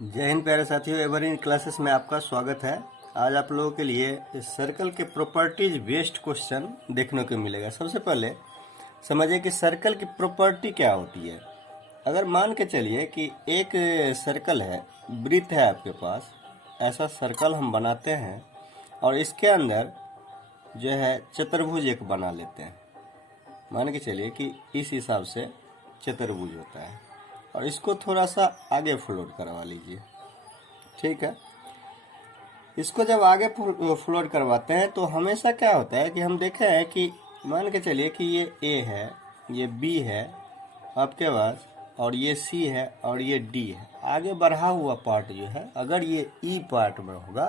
जय हिंद प्यारे साथियों, एवरग्रीन क्लासेस में आपका स्वागत है। आज आप लोगों के लिए इस सर्कल के प्रॉपर्टीज बेस्ड क्वेश्चन देखने को मिलेगा। सबसे पहले समझिए कि सर्कल की प्रॉपर्टी क्या होती है। अगर मान के चलिए कि एक सर्कल है, वृत्त है आपके पास, ऐसा सर्कल हम बनाते हैं और इसके अंदर जो है चतुर्भुज एक बना लेते हैं। मान के चलिए कि इस हिसाब से चतुर्भुज होता है और इसको थोड़ा सा आगे फ्लोट करवा लीजिए। ठीक है, इसको जब आगे फ्लोट करवाते हैं तो हमेशा क्या होता है कि हम देखे हैं कि मान के चलिए कि ये ए है, ये बी है आपके पास, और ये सी है और ये डी है। आगे बढ़ा हुआ पार्ट जो है, अगर ये ई पार्ट में होगा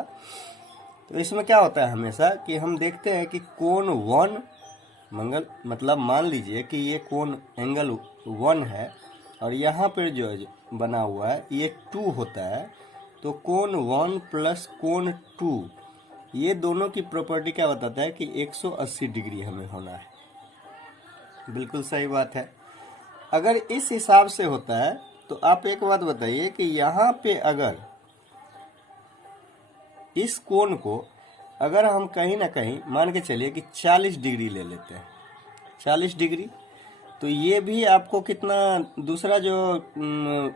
तो इसमें क्या होता है हमेशा कि हम देखते हैं कि कोण वन मतलब मान लीजिए कि ये कोण एंगल 1 है और यहाँ पर जो बना हुआ है ये 2 होता है, तो कोण 1 प्लस कोण 2 ये दोनों की प्रॉपर्टी क्या बताता है कि 180 डिग्री हमें होना है। बिल्कुल सही बात है। अगर इस हिसाब से होता है तो आप एक बात बताइए कि यहाँ पे अगर इस कोण को अगर हम कहीं ना कहीं मान के चलिए कि 40 डिग्री ले लेते हैं, 40 डिग्री, तो ये भी आपको कितना, दूसरा जो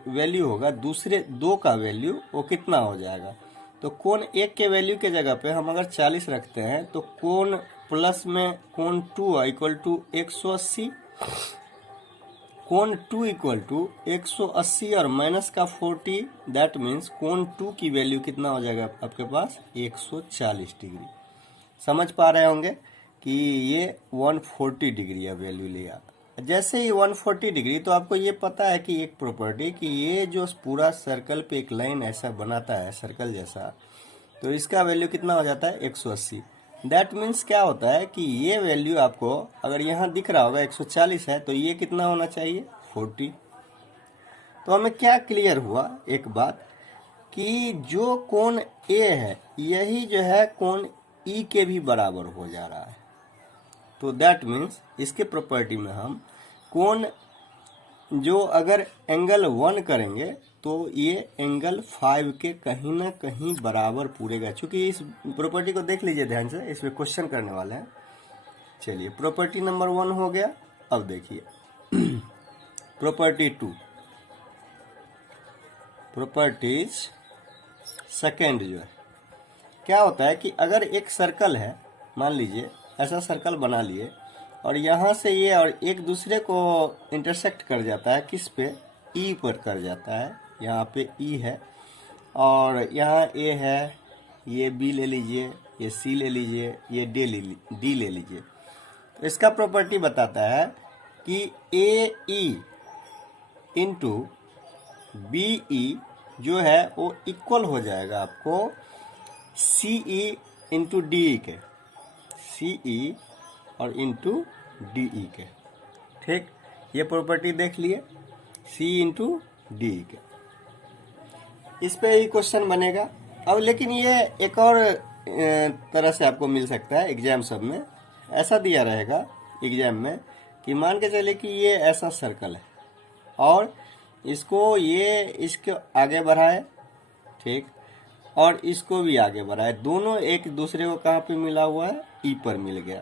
वैल्यू होगा, दूसरे दो का वैल्यू वो कितना हो जाएगा। तो कोण एक के वैल्यू के जगह पे हम अगर 40 रखते हैं तो कोण प्लस में कोण 2 इक्वल टू 180, कोण 2 इक्वल टू 180 और माइनस का 40, दैट मीन्स कोण 2 की वैल्यू कितना हो जाएगा आपके पास, 140 डिग्री। समझ पा रहे होंगे कि ये 140 डिग्री का वैल्यू लिया। जैसे ही 140 डिग्री, तो आपको ये पता है कि एक प्रॉपर्टी कि ये जो पूरा सर्कल पे एक लाइन ऐसा बनाता है सर्कल जैसा, तो इसका वैल्यू कितना हो जाता है, 180। दैट मीन्स क्या होता है कि ये वैल्यू आपको अगर यहाँ दिख रहा होगा 140 है, तो ये कितना होना चाहिए, 40। तो हमें क्या क्लियर हुआ एक बात कि जो कोण ए है यही जो है कोण ई के भी बराबर हो जा रहा है। तो दैट मीन्स इसके प्रॉपर्टी में हम कोण जो अगर एंगल 1 करेंगे तो ये एंगल 5 के कहीं ना कहीं बराबर पूरेगा। चूंकि इस प्रॉपर्टी को देख लीजिए ध्यान से, इसमें क्वेश्चन करने वाले हैं। चलिए, प्रॉपर्टी नंबर 1 हो गया। अब देखिए प्रॉपर्टी 2, प्रॉपर्टीज सेकेंड जो है, क्या होता है कि अगर एक सर्कल है, मान लीजिए ऐसा सर्कल बना लिए और यहाँ से ये और एक दूसरे को इंटरसेक्ट कर जाता है, किस पे, ई पर कर जाता है। यहाँ पे ई है और यहाँ ए है, ये बी ले लीजिए, ये सी ले लीजिए, ये डी ले लीजिए। तो इसका प्रॉपर्टी बताता है कि ए ई इंटू बी ई जो है वो इक्वल हो जाएगा आपको सी ई इंटू डी ई के, सी ई और इंटू डी ई के। ठीक, ये प्रॉपर्टी देख लिए, सी इंटू डी ई के। इस पे ही क्वेश्चन बनेगा। अब लेकिन ये एक और तरह से आपको मिल सकता है एग्जाम सब में। ऐसा दिया रहेगा एग्जाम में कि मान के चले कि ये ऐसा सर्कल है और इसको ये इसके आगे बढ़ाए, ठीक, और इसको भी आगे बढ़ाए, दोनों एक दूसरे को कहाँ पे मिला हुआ है, ई पर मिल गया।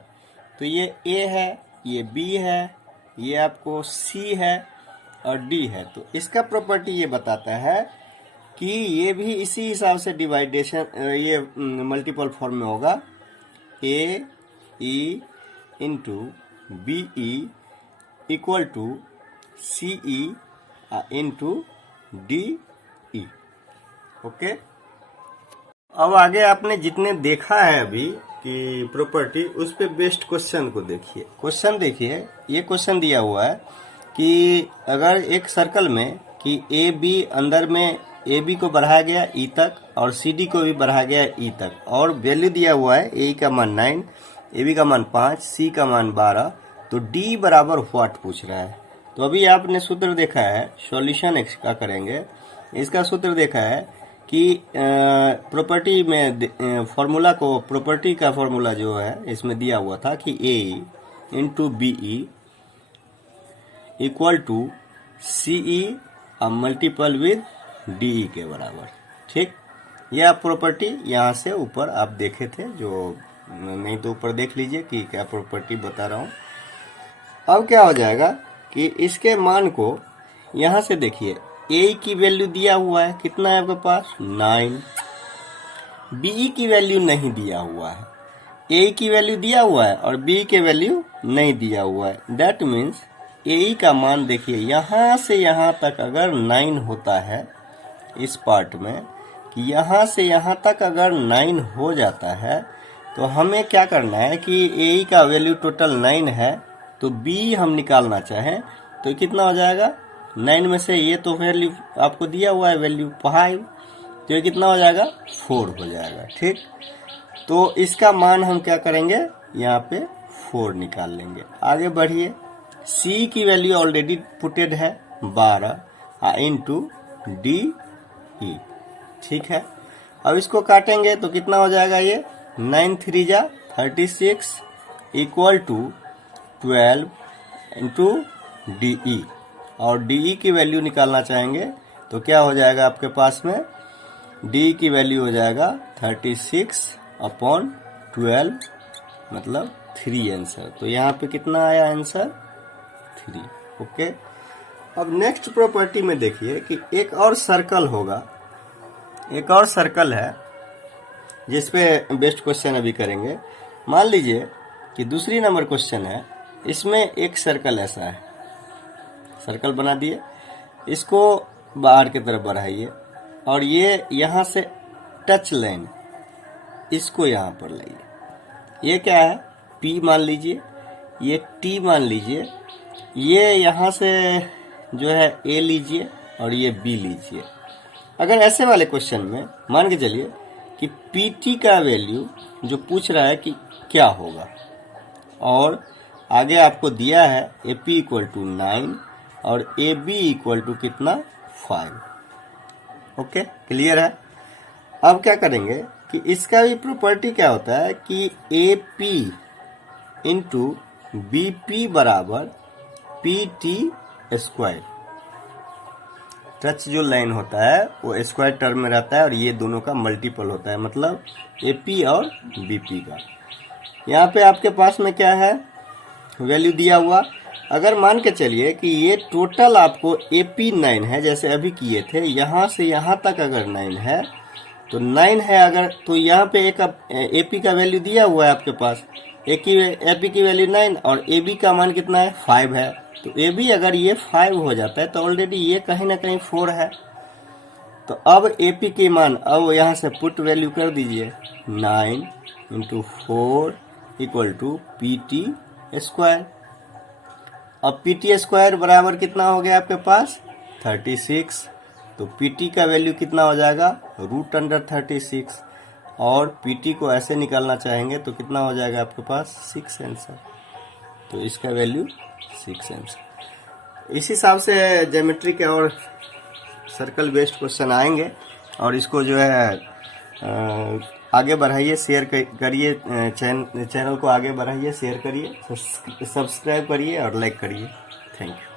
तो ये ए है, ये बी है, ये आपको सी है और डी है। तो इसका प्रॉपर्टी ये बताता है कि ये भी इसी हिसाब से डिवाइडेशन, ये मल्टीपल फॉर्म में होगा, A E into B E equal to C E into D E. Okay, अब आगे आपने जितने देखा है अभी कि प्रॉपर्टी, उस पे बेस्ड क्वेश्चन को देखिए। क्वेश्चन देखिए, ये क्वेश्चन दिया हुआ है कि अगर एक सर्कल में कि ए बी, अंदर में ए बी को बढ़ाया गया ई तक और सी डी को भी बढ़ाया गया ई तक, और वैल्यू दिया हुआ है ए का मान 9, ए बी का मान 5, सी का मान 12, तो डी बराबर व्हाट पूछ रहा है। तो अभी आपने सूत्र देखा है, सॉल्यूशन इसका करेंगे। इसका सूत्र देखा है कि प्रॉपर्टी में फॉर्मूला को, प्रॉपर्टी का फॉर्मूला जो है इसमें दिया हुआ था कि A into B E equal to C E multiple with DE के बराबर। ठीक, यह प्रॉपर्टी यहाँ से ऊपर आप देखे थे, जो नहीं तो ऊपर देख लीजिए कि क्या प्रॉपर्टी बता रहा हूँ। अब क्या हो जाएगा कि इसके मान को यहाँ से देखिए, ए की वैल्यू दिया हुआ है, कितना है आपके पास 9। बी की वैल्यू नहीं दिया हुआ है, ए की वैल्यू दिया हुआ है और बी के वैल्यू नहीं दिया हुआ है। दैट मीन्स ए का मान देखिए, यहाँ से यहाँ तक अगर 9 होता है इस पार्ट में, कि यहाँ से यहाँ तक अगर 9 हो जाता है तो हमें क्या करना है कि ए का वैल्यू टोटल 9 है, तो बी हम निकालना चाहें तो कितना हो जाएगा, 9 में से ये तो वैल्यू आपको दिया हुआ है वैल्यू 5, तो ये कितना हो जाएगा 4 हो जाएगा। ठीक, तो इसका मान हम क्या करेंगे, यहाँ पे 4 निकाल लेंगे। आगे बढ़िए, सी की वैल्यू ऑलरेडी पुटेड है 12 इंटू DE। ठीक है, अब इसको काटेंगे तो कितना हो जाएगा, ये 9 3 जा 36 इक्वल टू 12 इंटू DE, और DE की वैल्यू निकालना चाहेंगे तो क्या हो जाएगा आपके पास में, DE की वैल्यू हो जाएगा 36/12, मतलब 3 आंसर। तो यहाँ पे कितना आया आंसर 3। ओके, अब नेक्स्ट प्रॉपर्टी में देखिए कि एक और सर्कल होगा, एक और सर्कल है जिसपे बेस्ट क्वेश्चन अभी करेंगे। मान लीजिए कि दूसरी नंबर क्वेश्चन है, इसमें एक सर्कल ऐसा है, सर्कल बना दिए, इसको बाहर की तरफ बढ़ाइए और ये यहाँ से टच लाइन इसको यहाँ पर लाइए। ये क्या है, P मान लीजिए, ये T मान लीजिए, ये यहाँ से जो है A लीजिए और ये B लीजिए। अगर ऐसे वाले क्वेश्चन में मान के चलिए कि PT का वैल्यू जो पूछ रहा है कि क्या होगा, और आगे आपको दिया है AP इक्वल टू 9 और AB इक्वल टू कितना 5। ओके, क्लियर है। अब क्या करेंगे कि इसका भी प्रॉपर्टी क्या होता है कि AP इंटू BP बराबर PT स्क्वायर। टच जो लाइन होता है वो स्क्वायर टर्म में रहता है और ये दोनों का मल्टीपल होता है, मतलब AP और BP का। यहाँ पे आपके पास में क्या है, वैल्यू दिया हुआ। अगर मान के चलिए कि ये टोटल आपको AP 9 है, जैसे अभी किए थे, यहाँ से यहाँ तक अगर 9 है तो 9 है अगर, तो यहाँ पे एक AP का वैल्यू दिया हुआ है आपके पास, AP की वैल्यू 9 और AB का मान कितना है 5 है। तो AB अगर ये 5 हो जाता है तो ऑलरेडी ये कहीं ना कहीं 4 है। तो अब AP के मान अब यहाँ से पुट वैल्यू कर दीजिए, 9 into 4 equal to PT square. अब PT स्क्वायर बराबर कितना हो गया आपके पास 36, तो PT का वैल्यू कितना हो जाएगा √36, और PT को ऐसे निकालना चाहेंगे तो कितना हो जाएगा आपके पास 6 आंसर। तो इसका वैल्यू 6 आंसर। इस हिसाब से ज्योमेट्री के और सर्कल बेस्ड क्वेश्चन आएंगे, और इसको जो है आगे बढ़ाइए, शेयर करिए, चैनल को आगे बढ़ाइए, शेयर करिए, सब्सक्राइब करिए और लाइक करिए। Thank you.